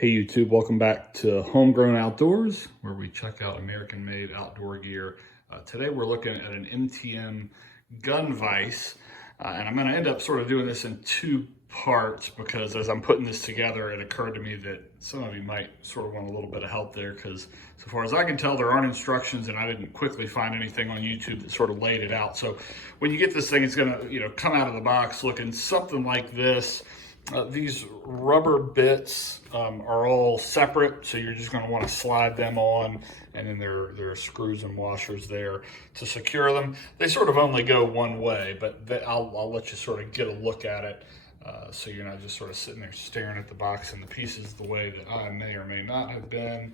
Hey YouTube, welcome back to Homegrown Outdoors, where we check out American-made outdoor gear. Today we're looking at an MTM Gun Vise, and I'm going to end up sort of doing this in two parts because as I'm putting this together, it occurred to me that some of you might sort of want a little bit of help there because so far as I can tell, there aren't instructions, and I didn't quickly find anything on YouTube that sort of laid it out. So when you get this thing, it's going to come out of the box looking something like this. These rubber bits are all separate, so you're just going to want to slide them on, and then there are screws and washers there to secure them. They sort of only go one way, but I'll let you sort of get a look at it so you're not just sort of sitting there staring at the box and the pieces the way that I may or may not have been.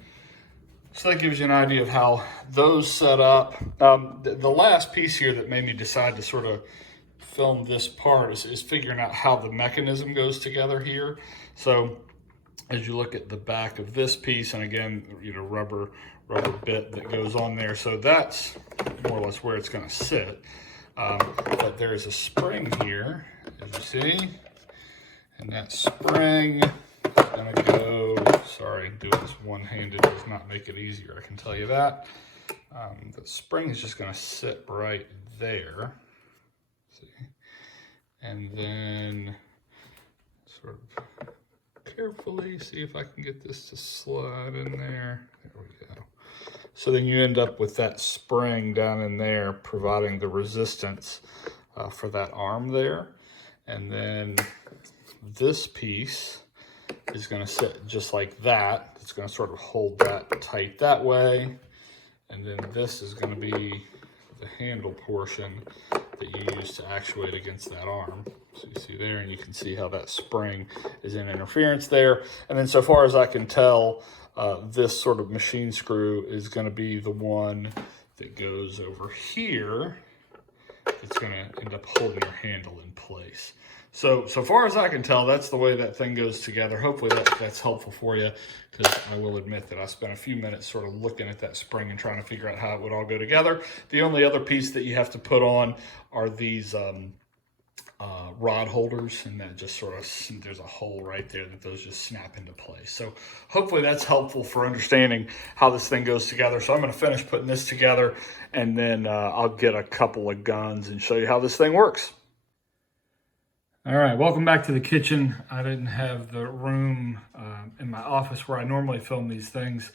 So that gives you an idea of how those set up. The last piece here that made me decide to sort of film this part is figuring out how the mechanism goes together here. So as you look at the back of this piece, and again, rubber bit that goes on there. So that's more or less where it's going to sit. But there is a spring here, as you see, and that spring is going to go, sorry, doing this one-handed does not make it easier, I can tell you that. The spring is just going to sit right there. See, and then sort of carefully see if I can get this to slide in there. There we go. So then you end up with that spring down in there providing the resistance for that arm there. And then this piece is going to sit just like that. It's going to sort of hold that tight that way. And then this is going to be the handle portion that you use to actuate against that arm. So you see there, and you can see how that spring is in interference there. And then so far as I can tell, this sort of machine screw is going to be the one that goes over here. It's going to end up holding your handle in place. So far as I can tell, that's the way that thing goes together. Hopefully that's helpful for you, because I will admit that I spent a few minutes sort of looking at that spring and trying to figure out how it would all go together. The only other piece that you have to put on are these rod holders, and that just sort of, there's a hole right there that those just snap into place. So hopefully that's helpful for understanding how this thing goes together. So I'm going to finish putting this together, and then I'll get a couple of guns and show you how this thing works. All right, welcome back to the kitchen. I didn't have the room in my office where I normally film these things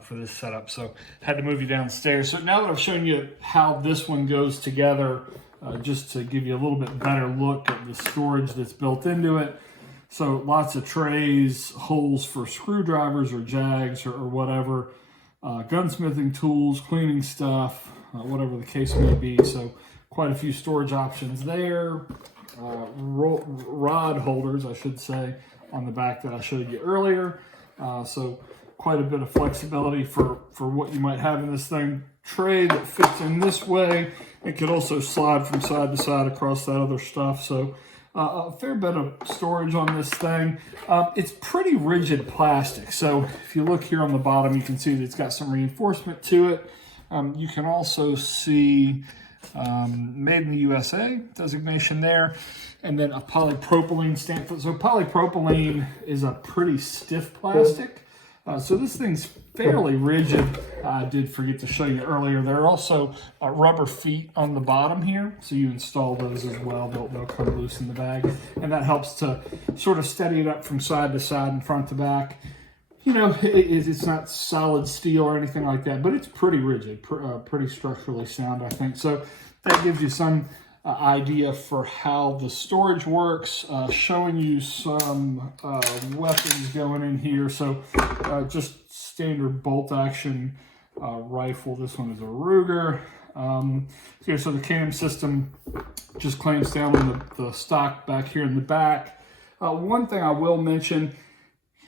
for this setup, so had to move you downstairs. So now that I've shown you how this one goes together, just to give you a little bit better look at the storage that's built into it. So lots of trays, holes for screwdrivers or jags or whatever, gunsmithing tools, cleaning stuff, whatever the case may be. So quite a few storage options there. Rod holders, I should say, on the back that I showed you earlier. So quite a bit of flexibility for what you might have in this thing. Tray that fits in this way. It could also slide from side to side across that other stuff. So a fair bit of storage on this thing. It's pretty rigid plastic. So if you look here on the bottom, you can see that it's got some reinforcement to it. You can also see made in the USA designation there, and then a polypropylene stamp. So polypropylene is a pretty stiff plastic. So this thing's fairly rigid. I did forget to show you earlier. There are also rubber feet on the bottom here, so you install those as well. They'll come loose in the bag, and that helps to sort of steady it up from side to side and front to back. It's not solid steel or anything like that, but it's pretty rigid, pretty structurally sound, I think. So that gives you some idea for how the storage works, showing you some weapons going in here. So just standard bolt action rifle. This one is a Ruger. So the cam system just clamps down on the stock back here in the back. One thing I will mention,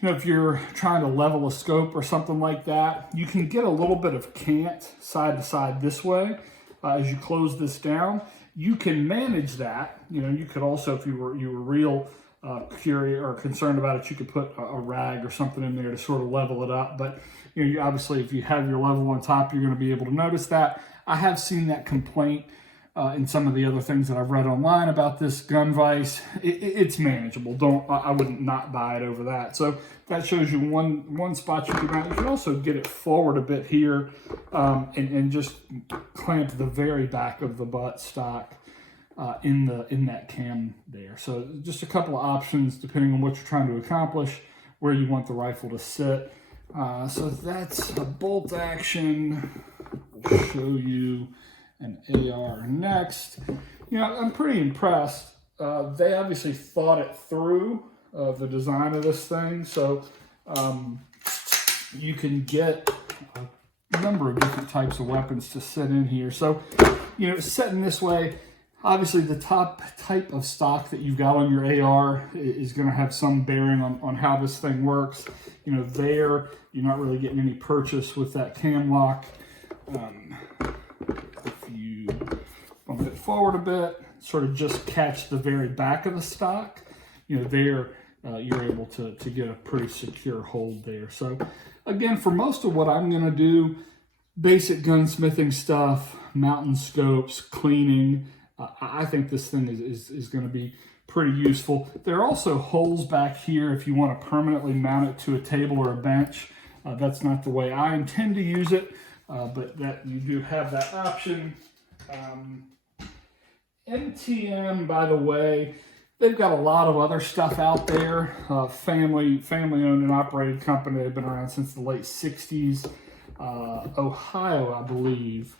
if you're trying to level a scope or something like that, you can get a little bit of cant side to side this way. As you close this down, you can manage that. You could also, if you were real curious or concerned about it, you could put a rag or something in there to sort of level it up. But you obviously, if you have your level on top, you're going to be able to notice that. I have seen that complaint and some of the other things that I've read online about this gun vise, it's manageable. I wouldn't not buy it over that. So that shows you one spot you can mount. You can also get it forward a bit here, and just clamp the very back of the butt stock in that cam there. So just a couple of options depending on what you're trying to accomplish, where you want the rifle to sit. So that's a bolt action. We'll show you an AR next. You know, I'm pretty impressed. They obviously thought it through, the design of this thing. So you can get a number of different types of weapons to sit in here. So, you know, sitting this way, obviously the top type of stock that you've got on your AR is going to have some bearing on how this thing works. You know, there, you're not really getting any purchase with that cam lock. If you bump it forward a bit, sort of just catch the very back of the stock, you know, there you're able to get a pretty secure hold there. So again, for most of what I'm going to do, basic gunsmithing stuff, mounting scopes, cleaning, I think this thing is going to be pretty useful. There are also holes back here if you want to permanently mount it to a table or a bench. That's not the way I intend to use it, but that you do have that option. MTM, by the way, they've got a lot of other stuff out there. Family owned and operated company. They've been around since the late 60s. Ohio, I believe.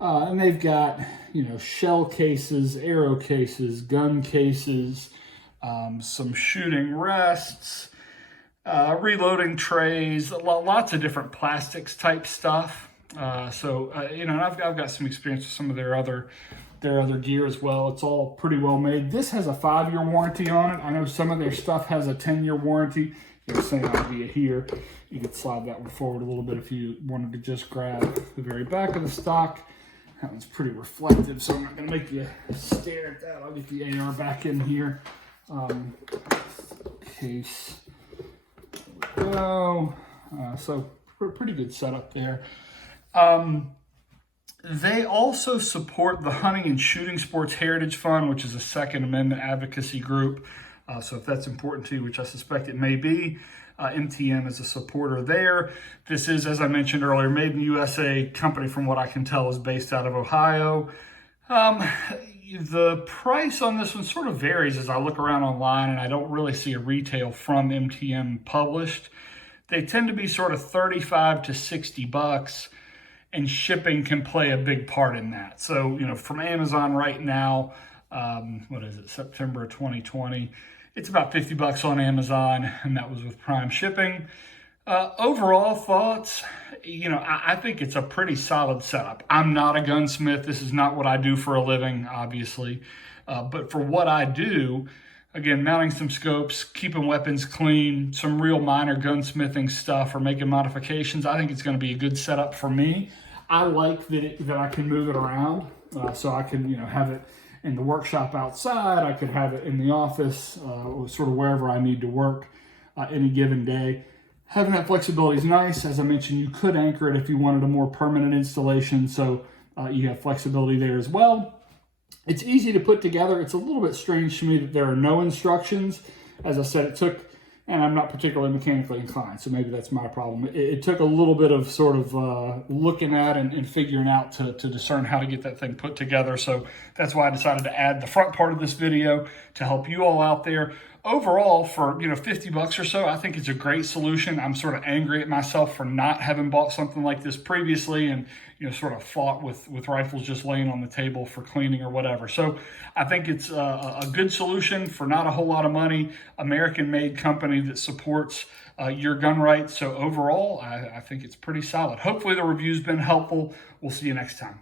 And they've got, you know, shell cases, arrow cases, gun cases, some shooting rests, reloading trays, lots of different plastics type stuff. You know, and I've got some experience with some of their other gear as well. It's all pretty well made. This has a 5-year warranty on it. I know some of their stuff has a 10-year warranty. The same idea here. You could slide that one forward a little bit if you wanted to just grab the very back of the stock. That one's pretty reflective, so I'm not going to make you stare at that. I'll get the AR back in here. Case. There we go. So pretty good setup there. They also support the Hunting and Shooting Sports Heritage Fund, which is a Second Amendment advocacy group. So if that's important to you, which I suspect it may be, MTM is a supporter there. This is, as I mentioned earlier, made in the USA. Company, from what I can tell, is based out of Ohio. The price on this one sort of varies as I look around online, and I don't really see a retail from MTM published. They tend to be sort of 35 to 60 bucks, and shipping can play a big part in that. So, you know, from Amazon right now, what is it, September 2020, it's about 50 bucks on Amazon, and that was with Prime shipping. Overall thoughts, you know, I think it's a pretty solid setup. I'm not a gunsmith. This is not what I do for a living, obviously. But for what I do, again, mounting some scopes, keeping weapons clean, some real minor gunsmithing stuff or making modifications, I think it's going to be a good setup for me. I like that I can move it around, so I can, you know, have it in the workshop outside. I could have it in the office, or sort of wherever I need to work any given day. Having that flexibility is nice. As I mentioned, you could anchor it if you wanted a more permanent installation, so you have flexibility there as well. It's easy to put together. It's a little bit strange to me that there are no instructions. As I said, it took, and I'm not particularly mechanically inclined, so maybe that's my problem. It took a little bit of sort of looking at and figuring out to discern how to get that thing put together. So that's why I decided to add the front part of this video to help you all out there. Overall, for, you know, 50 bucks or so, I think it's a great solution. I'm sort of angry at myself for not having bought something like this previously and, you know, sort of fought with rifles just laying on the table for cleaning or whatever. So I think it's a good solution for not a whole lot of money, American-made company that supports your gun rights. So overall, I think it's pretty solid. Hopefully the review's been helpful. We'll see you next time.